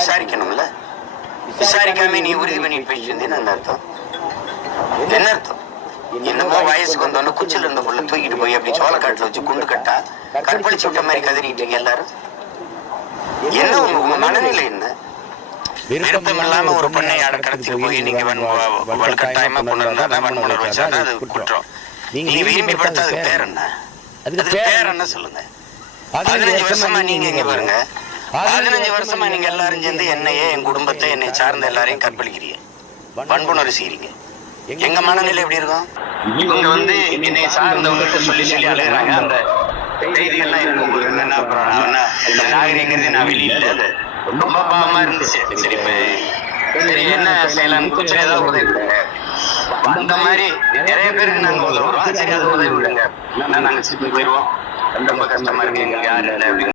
விசாரிக்கணும்ல? விசாரிக்காம நீ உறுதி பண்ணிட்டு போயிட்டு இருந்தேன்னு என்ன அர்த்தம்? என்ன அர்த்தம்? என்னமோ வயசுக்கு வந்தோன்னு குச்சில இருந்த புள்ள தூக்கிட்டு போய் அப்படி சோளக்காட்டுல வச்சு குண்டு கட்டா கற்பழிச்சு விட்ட மாதிரி கதறிட்டு இருக்கீங்க எல்லாரும்? என்ன உங்க மனநிலை என்ன? விருப்பம் இல்லாம ஒரு பெண்ணை அட கடத்திட்டு போய் நீங்க வலுக்கட்டாயமா கொண்டு இருந்தா வன்முணர்வு வச்சாதான் அது குற்றம். நீங்க விரும்பி படுத்தா அதுக்கு பேர் என்ன? அதுக்கு பேர் என்ன? சொல்லுங்க பதினஞ்சு வருஷமா நீங்க இங்க பாருங்க. பதினஞ்சு வருஷமா நீங்க எல்லாரும் சேர்ந்து என்னையே என் குடும்பத்தை என்னை சார்ந்த எல்லாரையும் கற்பழிக்கிறீங்க. வன்புணர்வு செய்றீங்க. எங்க மனநிலை எப்படி இருக்கும்? இவங்க வந்து என்னை சார்ந்தவங்க சொல்லி சொல்லி அலையிறாங்க. அந்த செய்திகள்லாம் உங்களுக்கு என்னன்னா அப்புறம் என்ன? இந்த நாகரிகங்கிறது நான் வெளியில ரொம்ப பாவமா இருந்துச்சு. சரி இப்ப சரி என்ன செய்யலாம்னு கொஞ்சம் ஏதாவது உதவி அந்த மாதிரி நிறைய பேருக்கு நாங்க உதவுறோம். சரி அது உதவி விடுங்க. நாங்க சிப்பி போயிடுவோம் ரொம்ப கஷ்டமா இருக்கு. எங்களுக்கு யாரு இல்லை. அப்படின்னு